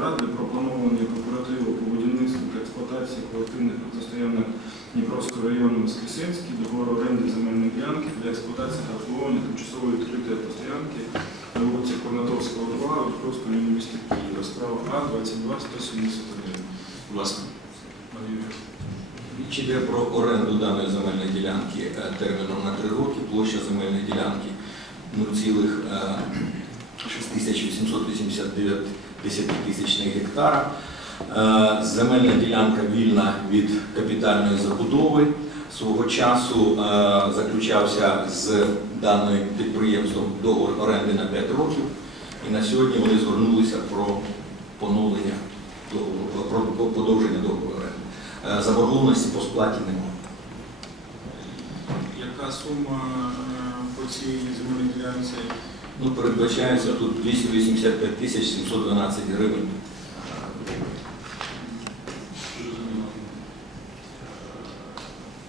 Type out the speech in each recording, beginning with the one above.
ради про планування кооперативу по будівництву та експлуатації колективних автостоянок Дніпровського району Воскресенський, договор оренди земельної ділянки для експлуатації та обслуговування тимчасової відкритої автостоянки на вулиці Корнатовського, 2 у Дніпровському міста Києва. Справа А 22 171. Будь ласка. Пане Юрію. Річ йде про оренду даної земельної ділянки е, терміном на 3 роки, площа земельної ділянки е, 0,6889 десятитисячних гектара. Е, Земельна ділянка вільна від капітальної забудови. Свого часу е, заключався з даним підприємством договор оренди на 5 років, і на сьогодні вони звернулися про поновлення про подовження договору оренди. Е, Заборгованості по сплаті немає. Яка сума по цій земельній ділянці? Ну, передбачається тут 285 тисяч 712 гривень. Зрозуміло.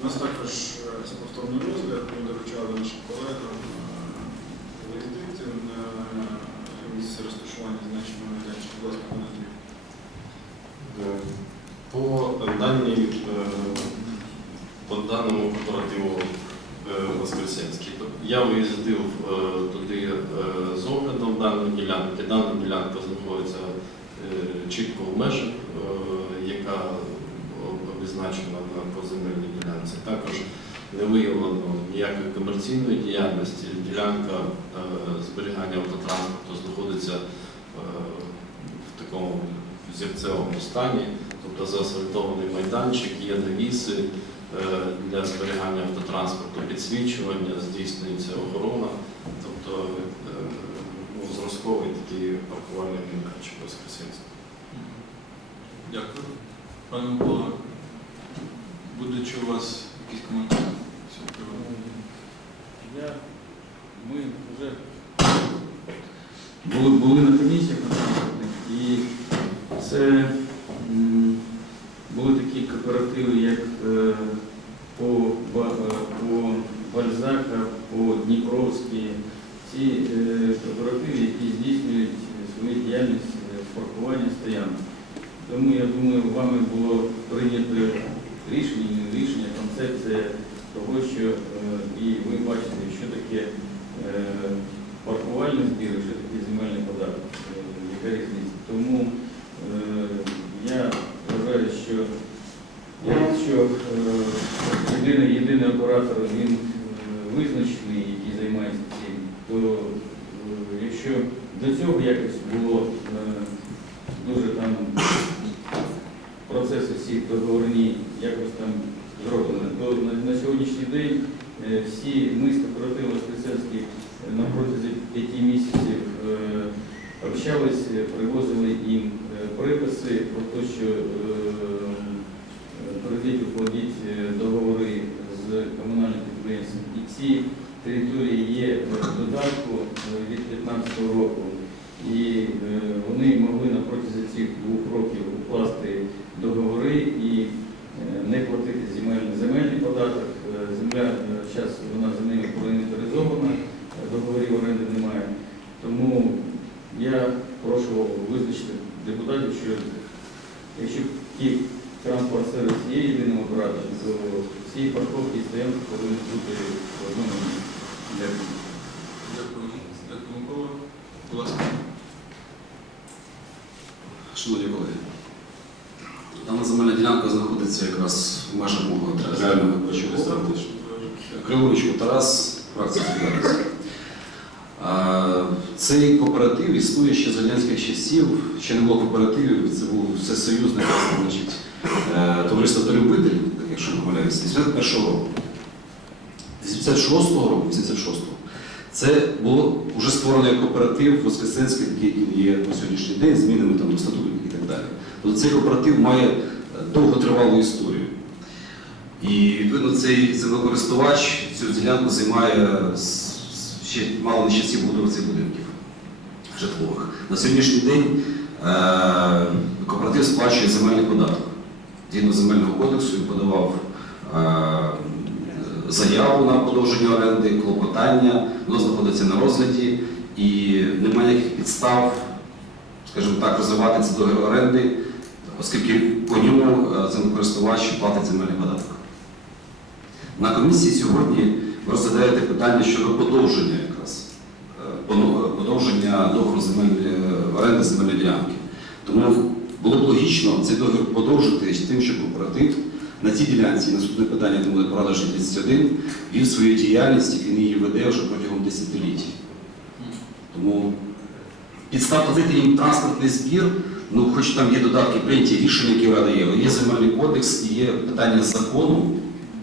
У нас також е, це повторний розгляд. Ми доручали нашим колегам е, виїздити на місце розташування значеного майданчика. Будь ласка, пане Андрій. Е, По даній, по даному е, то я виїздив е, туди е, з оглядом даної ділянки. Дана ділянка знаходиться е, чітко в межах, е, яка обізначена на поземельній ділянці. Також не виявлено ніякої комерційної діяльності. Ділянка е, зберігання автотранспорту знаходиться в такому зірцевому стані, тобто заасфальтований майданчик, є навіси для зберігання автотранспорту, підсвічування, здійснюється охорона, тобто зразковий такий паркувальний майданчик Воскресенський. Дякую. Пане Микола, буде чи у вас якісь коментарі? Я, ми вже були, були на комісіях і це були такі кооперативи, як е, по, по Бальзака, по Дніпровській. Ці е, кооперативи, які здійснюють свою діяльність е, паркування стоянок. Тому я думаю, вами було прийнято рішення, рішення, концепція того, що е, і ви бачите, що таке е, паркувальний збір, що таке земельний податок, е, яка різниця. Тому е, я вважаю, що якщо е, єдиний, єдиний оператор він е, визначений, який займається цим, то е, якщо до цього якось було е, дуже там процеси всі договорні якось там зроблені, то на, сьогоднішній день е, всі ми Воскресенський е, на протязі п'яти місяців общались, привозили їм приписи про те, що е, укладіть договори з комунальним підприємством. І ці території є додатку е, від 2015 року. І е, вони могли на протязі цих двох років укласти договори і е, не платити земельний земельний податок. Земля зараз вона за ними проінвентаризована, е, договорів оренди немає. Тому я прошу визначити депутатів, що якщо ті транспорт сервіс є єдиним оператором, то всі парковки і стоянки повинні бути в одному місці. Дякую. Дякую. Дякую, Микола. Будь ласка. Шановні колеги, дана земельна ділянка знаходиться якраз в межах мого територіального округу. Криворучко Тарас, фракція «Солідарність». А, Цей кооператив існує ще з радянських часів, ще не було кооперативів, це був всесоюзне значить, е, товариство до любителів, так якщо не помиляюся, з 81 року. З 86-го року, 86-го, це було вже створено як кооператив Воскресенський, який є на сьогоднішній день, змінами там до статуту і так далі. Тобто цей кооператив має е, довготривалу історію. І відповідно цей землекористувач цю ділянку займає ще мало не часів будови цих будинків житлових. На сьогоднішній день е, кооператив сплачує земельний податок. Згідно земельного кодексу він подавав е, заяву на подовження оренди, клопотання, воно знаходиться на розгляді і немає ніяких підстав скажімо так, розвивати цей договір оренди, оскільки по ньому е, землекористувач платить земельний податок. На комісії сьогодні ви розглядаєте питання щодо подовження якраз е, подовження договору земельної е, оренди земельної ділянки. Тому було б логічно цей договір подовжити тим, щоб кооператив на цій ділянці, наступне питання, тому буде продажі 31, вів свою діяльність, і він її веде вже протягом десятиліть. Тому підстав платити їм транспортний збір, ну хоч там є додатки прийняті рішення, які Рада є, але є земельний кодекс і є питання закону,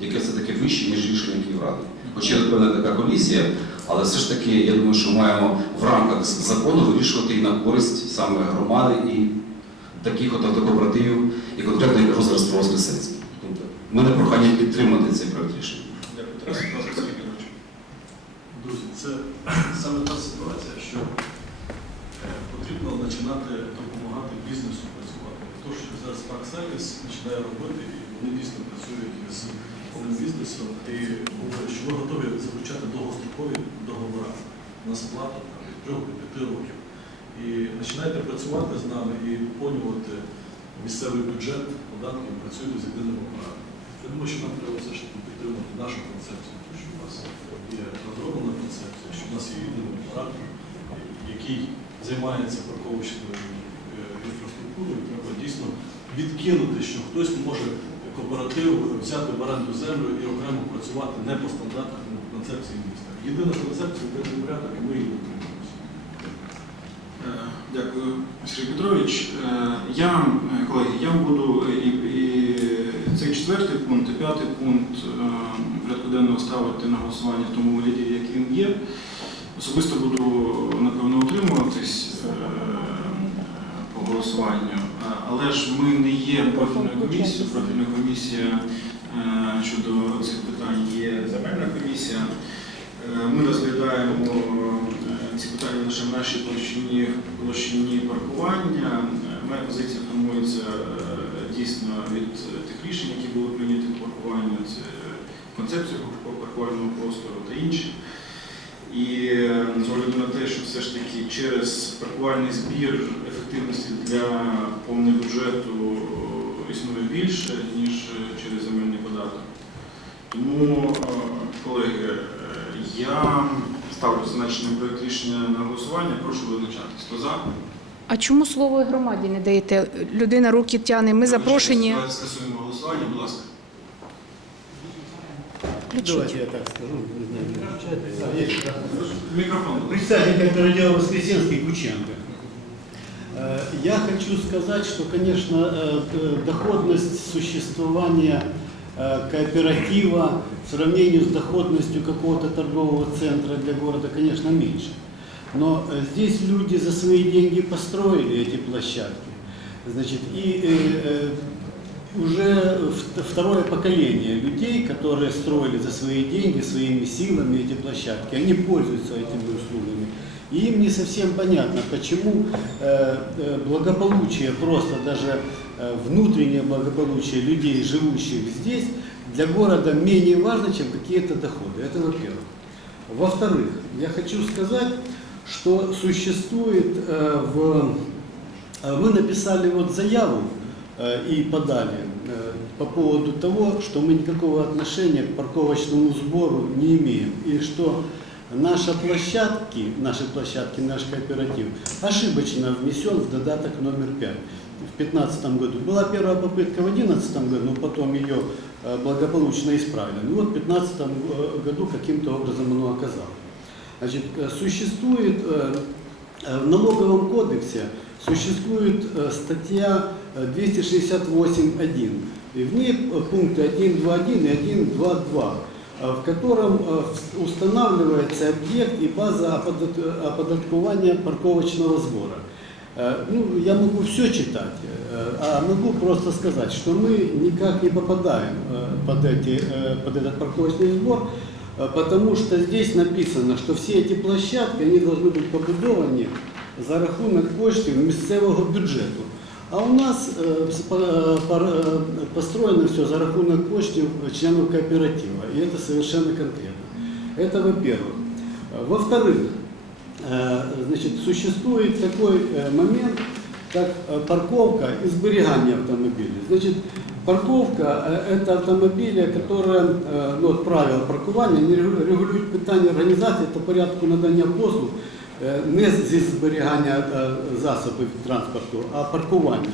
яке все-таки вище, ніж рішення Київради. Хоча є певна така колізія, але все ж таки, я думаю, що маємо в рамках закону вирішувати і на користь саме громади і таких от автокооперативів, і конкретно я кажу зараз про Воскресенський. В мене прохання підтримати цей проект рішення. Друзі, це саме та ситуація, що е, потрібно починати допомагати бізнесу працювати. Тому що зараз парк-сервіс починає робити, і вони дійсно працюють з повним бізнесом і говорять, що ми готові заключати довгострокові договори на сплату від 3 до 5 років. І починайте працювати з нами і поповнювати місцевий бюджет, податки, і працюйте з єдиним апаратом. Думаю, що нам треба все ж таки підтримати нашу концепцію, тому що у нас є розроблена концепція, що в нас є єдиний оператор, який займається парковочною е, інфраструктурою. Треба дійсно відкинути, що хтось може кооператив взяти в оренду землю і окремо працювати не по стандартах, не по концепції міста. Єдина концепція єдиний порядок, і ми її дотримуємося. Е, Дякую, Сергій Петрович. Е, Я, колеги, я буду четвертий пункт, і п'ятий пункт е, порядку денного ставити на голосування в тому вигляді, як він є. Особисто буду, напевно, утримуватись е, по голосуванню, але ж ми не є профільною комісією. Профільна комісія е, щодо цих питань є земельна комісія. Ми розглядаємо ці питання лише в нашій площині, площині паркування. Моя позиція формується дійсно від тих рішень, які були прийняті по паркуванню, це концепція паркувального простору та інші. І е, з огляду на те, що все ж таки через паркувальний збір ефективності для повного бюджету е, існує більше, ніж е, через земельний податок. Тому, е, колеги, е, я ставлю зазначений проєкт рішення на голосування. Прошу визначатись. Хто за? А чому слово громаді не даєте? Людина руки тягне, ми запрошені. Давайте скасуємо голосування, будь ласка. Включіть. Давайте я так скажу, не знаю, не включать. Мікрофон. Представитель кооператива «Воскресенский» Кученко. Э, Я хочу сказать, что, конечно, э, д- доходность существования э, кооператива в сравнении с доходностью какого-то торгового центра для города, конечно, меньше. Но э, здесь люди за свои деньги построили эти площадки. Значит, и э, э, уже второе поколение людей, которые строили за свои деньги, своими силами эти площадки, они пользуются этими услугами. И им не совсем понятно, почему э, благополучие, просто даже внутреннее благополучие людей, живущих здесь, для города менее важно, чем какие-то доходы. Это во-первых. Во-вторых, я хочу сказать, что существует э, в... э, Мы написали вот заяву э, и подали по поводу того, что мы никакого отношения к парковочному сбору не имеем. И что наши площадки, наши площадки, наш кооператив ошибочно внесен в додаток номер 5 в 2015 году. Была первая попытка в 2011 году, но потом ее благополучно исправили. Ну вот в 2015 э, году каким-то образом оно оказалось. Значит, э, существует э, э, в налоговом кодексе существует э, статья э, 268.1. И в ней э, пункты 1.2.1 и 1.2.2, э, в котором э, в- устанавливается объект и база оподат- э, оподаткования парковочного сбора. Э, Ну, я могу все читать, э, а могу просто сказать, что мы никак не попадаем э, под, эти, э, под этот парковочный сбор, э, потому что здесь написано, что все эти площадки, они должны быть побудовані за рахунок коштів місцевого бюджету. А у нас е, с- по- е, пар- е, построено все за рахунок коштів членов кооператива. И это совершенно конкретно. Это во-первых. Э, Во-вторых, э, значит, существует такой э, момент, как э, парковка и сберегание автомобилей. Значит, парковка э, это автомобили, которые, э, ну, от правила паркування, не регу- регулюють питання організації та порядку надання послуг е, не зі зберігання е, засобів транспорту, а паркування.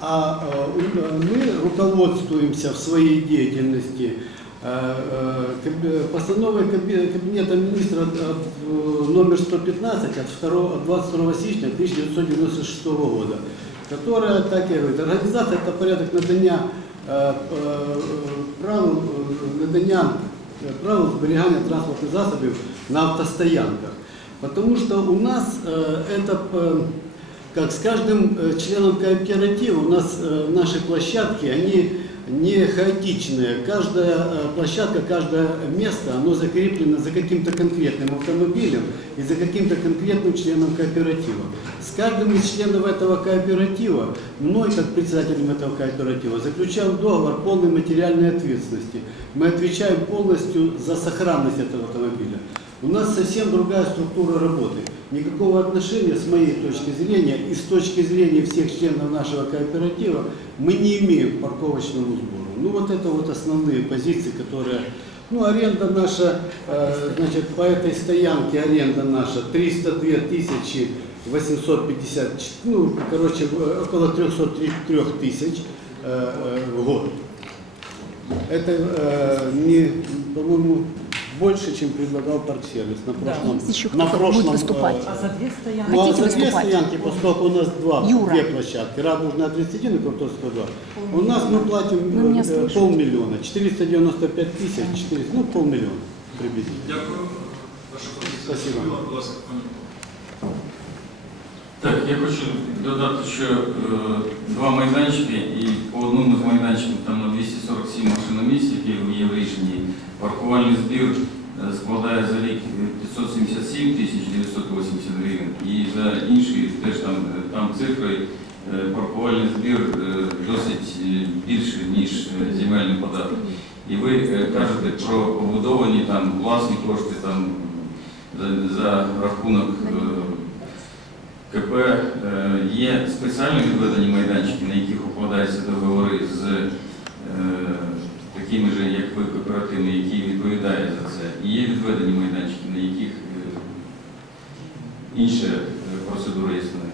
А э, у- э, мы руководствуемся в своей деятельности э, э, каб- постановой Каби- Кабинета министра э, номер 115 от 2 от 22 січня 1996 года, Которая так и говорит, организация это порядок надання правил надання правил зберігання транспортних засобів на автостоянках. Потому что у нас это как с каждым членом кооператива у нас наши площадки, они не хаотичные. Каждая э, площадка, каждое место, оно закреплено за каким-то конкретным автомобилем и за каким-то конкретным членом кооператива. С каждым из членов этого кооператива, мной как председателем этого кооператива, заключаем договор полной материальной ответственности. Мы отвечаем полностью за сохранность этого автомобиля. У нас совсем другая структура работы. Никакого отношения, с моей точки зрения, и с точки зрения всех членов нашего кооператива, мы не имеем к парковочному сбору. Ну вот это вот основные позиции, которые... Ну, аренда наша, э, значит, по этой стоянке аренда наша 302 тысячи 850, ну, короче, в- около 303 тысяч э, э, в год. Это э, не, по-моему, больше, чем предлагал парк-сервис на прошлом. Есть еще на кто-то будет прошлом, выступать? э, А за две стоянки? ну, а Хотите за две выступать? стоянки, поскольку у нас два, Юра. две площадки, Радужная 31 и Круторская 2, у нас мы платим Вы меня э, слышите? полмиллиона, 495 тысяч, 400, ну полмиллиона приблизительно. Дякую. Ваша позиція Спасибо. Так, я хочу додати, що е, два майданчики, і по одному з майданчиків там на 247 машиномісць, які є в рішенні, паркувальний збір е, складає за рік 577 тисяч 980 гривень, і за інші теж там, е, там цифри е, паркувальний збір досить більше, ніж земельний податок. І ви кажете про побудовані там власні кошти там за, за рахунок. КП е, є спеціально відведені майданчики, на яких укладаються договори з е, такими ж, як ви, кооперативні, які відповідають за це. І є відведені майданчики, на яких е, інша процедура існує.